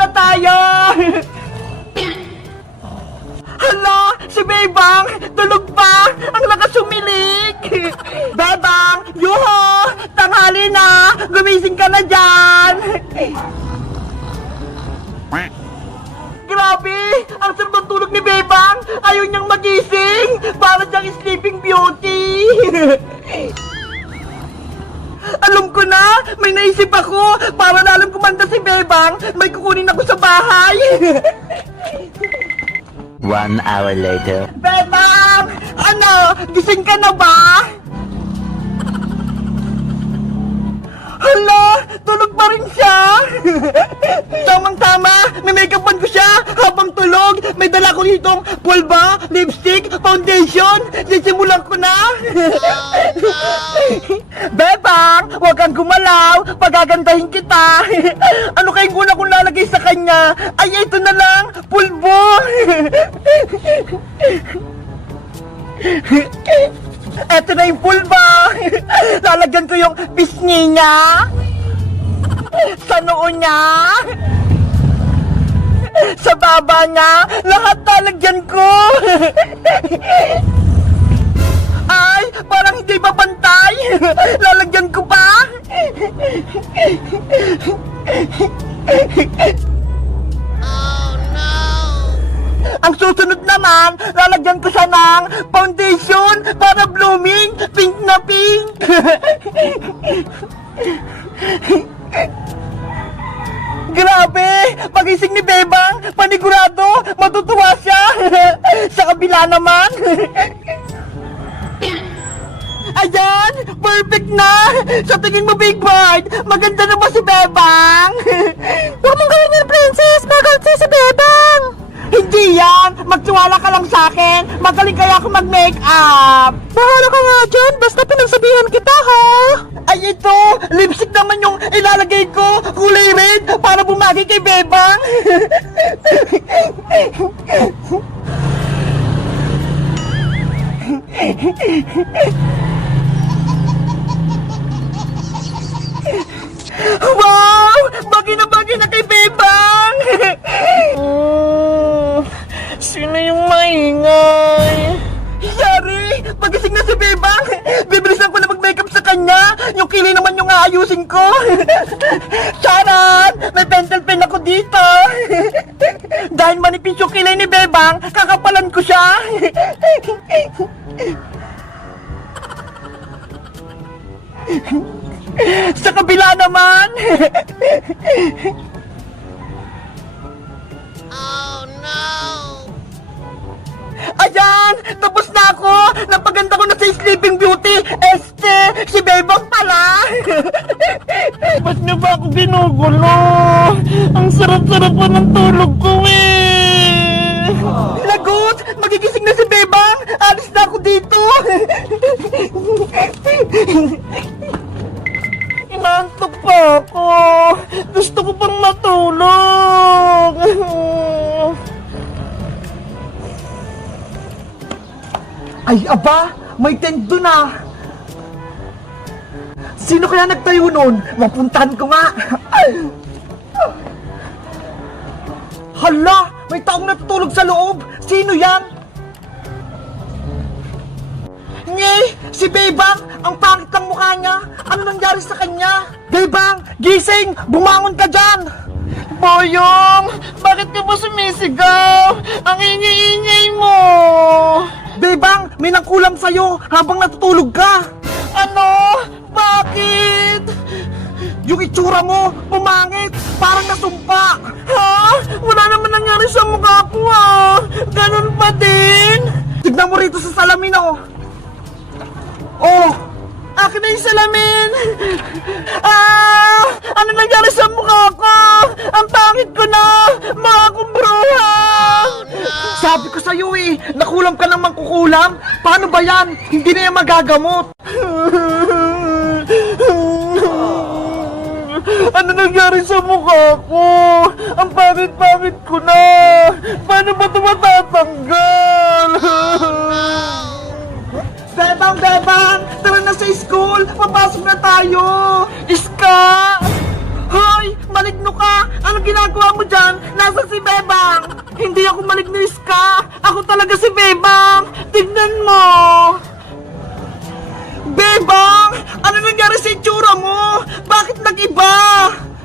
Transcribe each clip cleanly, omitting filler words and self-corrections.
na tayo! Hala! Si Bebang! Tulog pa! Ang lakas umilik! Bebang! Yuho! Tanghali na! Gumising ka na dyan! Grabe! Ang sarap ng tulog ni Bebang! Ayaw niyang magising! Para siyang sleeping beauty! Alam ko na! May naisip ako! Para lalong kumanda si Bebang, may kukunin ako sa bahay! 1 hour later. Bebang! Ano? Gising ka na ba? Hala! Tulog pa rin siya! Tamang-tama! May make-upan ko siya! Habang tulog, may dala ko ditong pulba, lipstick, foundation! Sisimulan ko na! Bebang! Huwag kang gumalaw! Pagagandahin kita! Ano kayong una kong lalagay sa kanya? Ay, ito na lang! Pulbo! Eto na yung pulba! Lalagyan ko yung pisngi niya! Sa noo niya! Sa baba niya! Lahat lalagyan ko! Ay! Parang hindi ba pantay? Lalagyan ko pa! Ang susunod naman, lalagyan ko siya ng foundation para blooming, pink na pink. Grabe! Pagising ni Bebang, panigurado, matutuwa siya. Sa kabila naman. Ayan! Perfect na! Sa tingin mo, Big Bird, maganda na ba si Bebang? Huwag mong gawin yan, Princess! Magalit si Bebang! Hindi yan! Magtiwala ka lang sa akin! Magaling kaya ako mag-makeup! Bahala ka nga dyan! Basta pinagsabihan kita, ha? Ay, ito! Lipstick naman yung ilalagay ko! Kulay red! Para bumagi kay Bebang! Wow! Bagay na kay Bebang! Sino yung maingay? Yari! Pagising na si Bebang! Bibilisan ko na mag-makeup sa kanya! Yung kilay naman yung aayusin ko! Charan! May pentel pen ako dito! Dahil manipis yung kilay ni Bebang, kakapalan ko siya! Sa kabila naman! Oh no! Ayan! Tapos na ako! Napaganda ko na sa Sleeping Beauty! Si Bebang pala! Ba't niyo ba ako ginugulo? Ang sarap-sarap pa ng tulog ko eh! Lagot! Magigising na si Bebang! Alis na ako dito! Inaantok pa ako! Gusto ko pang matulog! Ay, aba! May tent doon ah! Sino kaya nagtayo nun? Mapuntahan ko nga! Hala! May taong natutulog sa loob! Sino yan? Nye! Si Bebang! Ang pangit ng mukha niya! Ano nangyari sa kanya? Bebang! Gising! Bumangon ka dyan! Boyong! Bakit ka ba sumisigaw? Ang ingay-ingay mo! Bebang! May nangkulam sa'yo habang natutulog ka! Ano? Bakit? Yung itsura mo, pumangit! Parang nasumpa! Ha? Wala naman nangyari sa mukha ko ah! Ganun pa din! Tignan mo rito sa salamin oh! Oh! Akin na yung salamin! Ah! Ano nangyari sa mukha ko? Ang pangit ko na! Mga kumbruha! Sabi ko sa'yo eh, nakulam ka ng mangkukulam. Paano ba yan? Hindi na yan magagamot. Ano nangyari sa mukha ko? Ang pangit-pangit ko na. Paano ba ito matatanggal? Bebang! Tara na sa school! Papasok na tayo! Iska! Hoy! maligno ka! Anong ginagawa mo dyan? Nasa si Bebang! Hindi ako maligno, Iska! Ako talaga si Bebang! Tignan mo! Bebang! Ano nangyari sa itsura mo? Bakit nag-iba?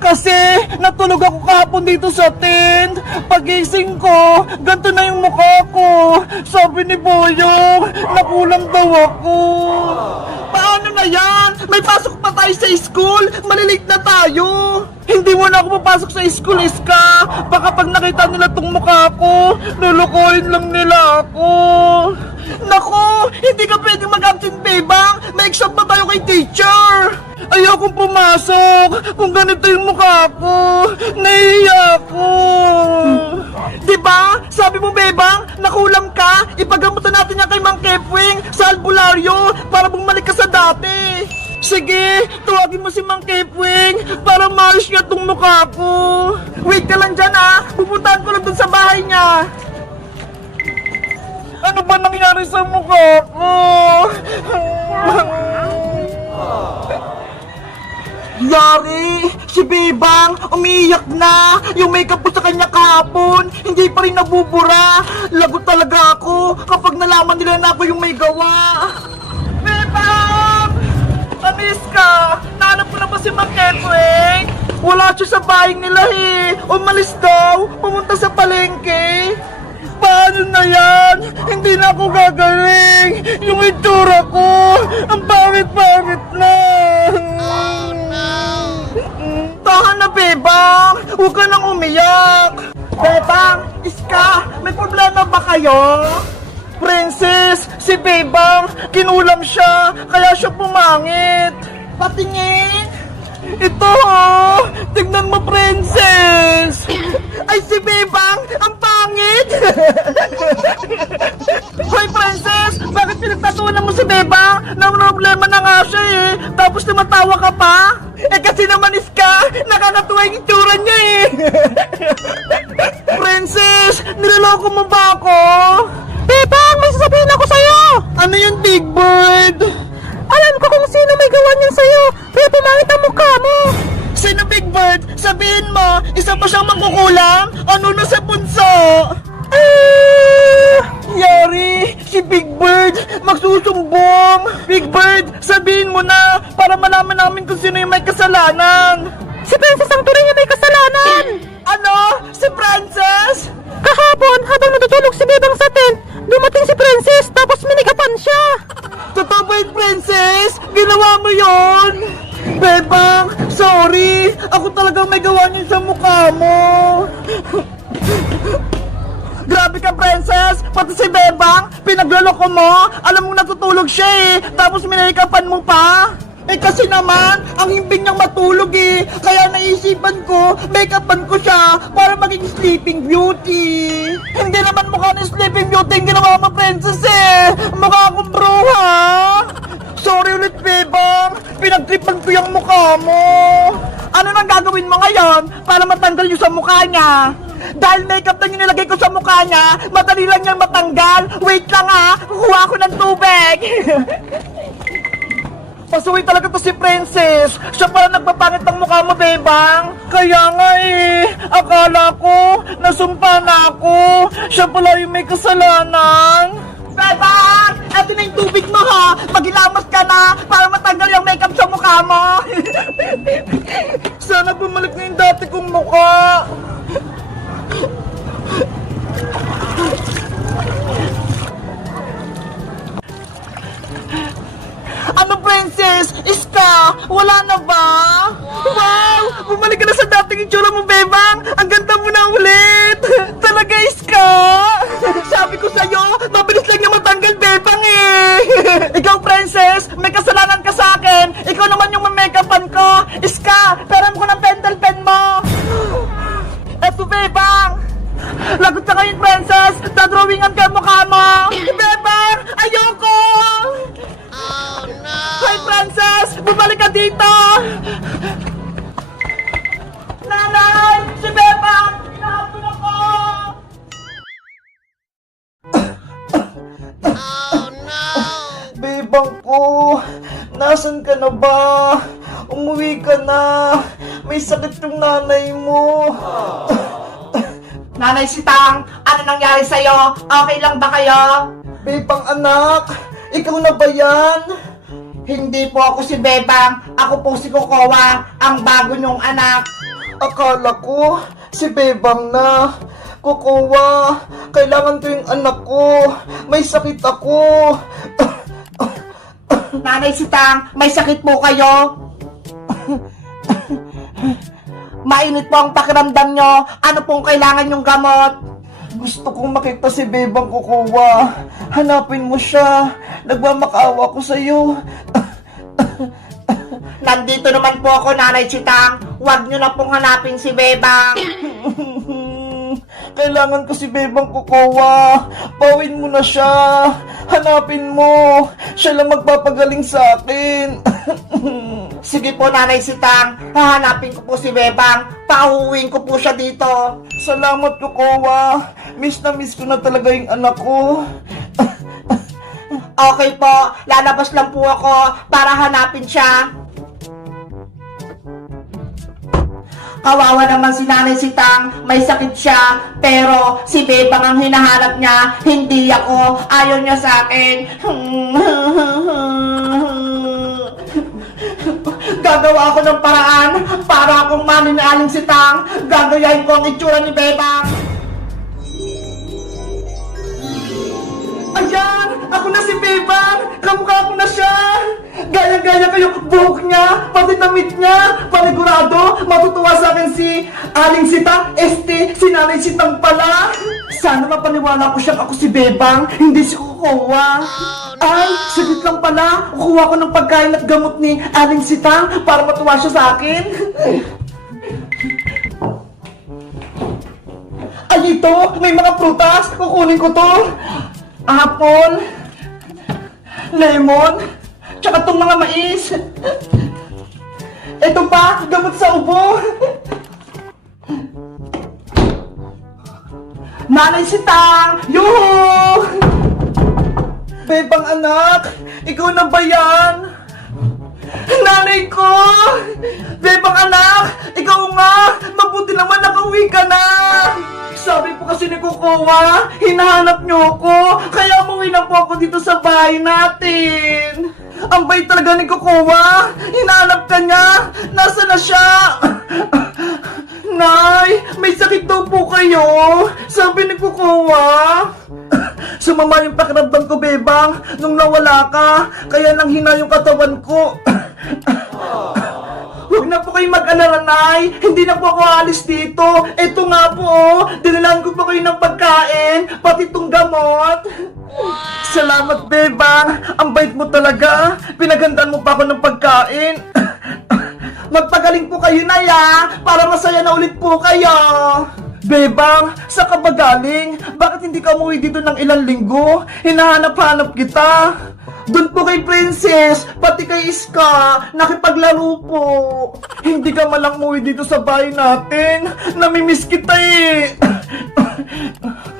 Kasi natulog ako kahapon dito sa tent. Pagising ko, ganito na yung mukha ko. Sabi ni Boyong, nakulam daw ako. Paano na yan? May pasok pa tayo sa school. Malilate na tayo. Hindi mo na ako papasok sa school, Iska. Baka pag nakita nila tong mukha ko, lulukoyin lang nila ako. Naku, hindi ka pwedeng mag-absent, Bebang. May exam pa tayo kay teacher. Ayokong pumasok kung ganito yung mukha ko. Nahiya ko. Diba? Sabi mo, Bebang, nakulam ka. Ipagamutan natin yan kay Mang Kepwing sa albularyo para bumalik ka sa dati. Sige, tawagin mo si Mang Kepwing para maalis niya tong mukha ko. Wait ka lang dyan, ha. Pupuntahan ko lang dun sa bahay niya. Ano ba nangyari sa mukha ko? Yari! Si Bebang umiiyak na! Yung makeup ko sa kanya kahapon, hindi pa rin nabubura! Lagot talaga ako kapag nalaman nila na ako yung may gawa! Bebang! Anis ka! Nahanap mo na ba si Mang Kepwing? Wala siya sa bahay nila eh! Umalis daw! Pumunta sa palengke! Paano na yan? Hindi na ako gagaling! Yung itsura ko! Ang pangit-pangit na! Tahan na, Bebang! Huwag ka nang umiyak! Bebang! Iska! May problema ba kayo? Princess! Si Bebang! Kinulam siya! Kaya siya pumangit! Patingin! Ito oh! Tignan mo, Princess! Ay, si Bebang! Ang pangit! Hoy, Princess! Bakit pinagtatunan mo si Bebang? Nang problema na nga siya eh! Tapos tumatawa ka pa? Eh kasi naman, Iska! Nakakatuwa yung itsura niya eh! Princess! Niloloko mo ba ako? Bebang! May sasabihin ako sa'yo! Ano yun, Big Bird? Alam ko kung sino may gawa niyan sa'yo! Kaya pumangit ang mukha mo! Sino, Big Bird? Sabihin mo, isa pa siyang mangkukulam? Ano na sa bunso? Yari! Si Big Bird! Magsusumbong! Big Bird, sabihin mo na para malaman namin kung sino yung may kasalanan! Si Princess ang tunay niya may kasalanan! Ano? Si Princess? Kahapon, habang natutulog si Bebang sa tent, dumating si Princess tapos minikapan siya! Totoo ba yun, Princess? Ginawa mo yon? Bebang, sorry! Ako talagang may gawa niyo sa mukha mo! Grabe ka, Princess! Pati si Bebang, pinagloloko mo! Alam mo natutulog siya eh! Tapos minikapan mo pa! Eh kasi naman, ang himbing niyang matulog eh! Kaya naisipan ko, make-upan ko siya para maging Sleeping Beauty! Hindi naman mukha ni Sleeping Beauty yung ginawa mo, Princess eh! Mukha akong bruha! Sorry ulit, Bebang! Pinagtripan ko yung mukha mo! Ano nang gagawin mo ngayon para matanggal yung sa mukha niya? Dahil makeup lang yung nilagay ko sa mukha niya, madali lang niyang matanggal. Wait lang ha, kukuha ko ng tubig. Pasuwi talaga to si Princess. Siya pala nagpapangit ng mukha mo, Bebang. Kaya nga eh, akala ko, nasumpa na ako. Siya pala yung may kasalanan. Bebang! Eto na yung tubig mo ha! Maghilamas ka na para matanggal yung makeup sa mukha mo! Sana bumalik na yung dati kong mukha! Ano, Princess? Iska? Wala na ba? Wow! Bumalik ka na sa dating itsura mo, Bebang! Ang ganda mo na ulit! Talaga, Iska? Sabi ko sa'yo, mabilis lang niya matanggal, Bebang eh! Ikaw, Princess, may kasalanan ka sa akin! Ikaw naman yung mamake-upan ko! Iska, peram ko ng pentel pen mo! Eto, Bebang! Lagot ka ngayon, Princess! Dadrawingan ka mukha mo! Bebang! Ayoko! Oh, no! Hi, Princess! Bumalik ka dito! Nanay! Si Bebang! Hinahapon ako! Oh, no! Bebang ko! Nasaan ka na ba? Umuwi ka na! may sakit yung nanay mo. Nanay Sitang, ano nangyari sa'yo? Okay lang ba kayo? Bebang anak, ikaw na ba yan? Hindi po ako si Bebang, ako po si Kokowa, ang bago niyong anak. Akala ko, si Bebang na. Kokowa, kailangan ko yung anak ko. May sakit ako. Nanay Sitang, may sakit po kayo? Mainit po ang pakiramdam nyo. Ano pong kailangan yung gamot? Gusto kong makita si Bebang Kokowa. Hanapin mo siya. Nagmamakaawa ko sa'yo. Nandito naman po ako, Nanay Sitang. Huwag nyo na pong hanapin si Bebang. Kailangan ko si Bebang Kokowa. Pawin mo na siya. Hanapin mo. Siya lang magpapagaling sa akin. Sige po, Nanay Sitang. Hahanapin ko po si Bebang. Pauuwiin ko po siya dito. Salamat, Kokowa. Miss na miss ko na talaga yung anak ko. Okay po. Lalabas lang po ako para hanapin siya. Kawawa naman si Nanay Sitang, may sakit siya, pero si Bebang ang hinahanap niya, hindi ako, ayaw niya sa akin. Gagawa ako ng paraan para akong mani ni Aling Sitang, gagayahin ko ang itsura ni Bebang. Ayan! Ako na si Bebang! Kamukha ko na siya! Gaya-gaya kayo, buhok niya, pati damit niya, panigurado, matutuwa sa akin si Aling Sitang, si Nanay Sitang pala. Sana mapaniwala ko siyang ako si Bebang, hindi si Kokowa. Ay, saglit lang pala, kukuha ko ng pagkain at gamot ni Aling Sitang para matuwa siya sa akin. Ay, ito, may mga prutas, kukunin ko to. Apple, lemon, tsaka itong mga mais. Ito pa, gamot sa ubo. Nanay Sitang! Yuhu! Bebang anak, ikaw na ba yan? Nanay ko! Bebang anak, ikaw nga! Mabuti naman nakauwi ka na! Sabi po kasi ni Kokowa, hinahanap niyo ako, kaya umuwi na po ako dito sa bahay natin. Ang bait talaga ni Kokowa, hinahanap ka niya, nasa na siya? Nay, may sakit daw po kayo, sabi ni Kokowa. Sumama yung pakiramdam ko, Bebang, nung nawala ka, kaya nang hina yung katawan ko. Huwag na po kayo mag-alala, Nay. Hindi na po ako alis dito. Ito nga po, dinalaan ko po kayo ng pagkain, pati itong gamot. Salamat, Bebang. Ang bait mo talaga. Pinagandaan mo pa ako ng pagkain. Magpagaling po kayo, Nay, para masaya na ulit po kayo. Bebang, saan ka ba galing? Bakit hindi ka umuwi dito ng ilang linggo? Hinahanap-hanap kita. Doon po kay Princess, pati kay Iska, nakipaglaro po. Hindi ka malang umuwi dito sa bahay natin. Namimiss kita eh.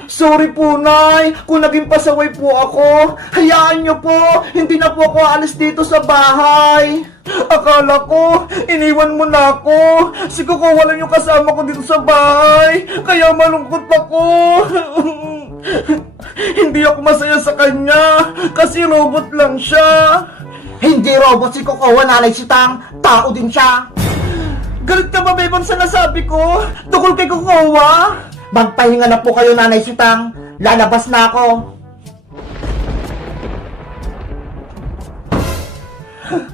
Sorry po, Nay, kung naging pasaway po ako. Hayaan niyo po, hindi na po ako alis dito sa bahay. Akala ko, iniwan mo na ako. Si Kokowa lang yung kasama ko dito sa bahay. Kaya malungkot ako. Hindi ako masaya sa kanya kasi robot lang siya. Hindi robot si Kokowa, Nanay Sitang. Tao din siya. Galit ka ba, Bebang, sa nasabi ko? Tukol kay Kokowa? Magpahinga na po kayo, Nanay Sitang. Lalabas na ako.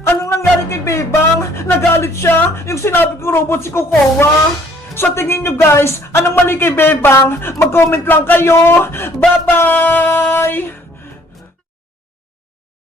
Anong nangyari kay Bebang? Nagalit siya. Yung sinabi ko robot si Kokowa. Sa tingin nyo guys, anong mali kay Bebang? Mag-comment lang kayo. Bye-bye!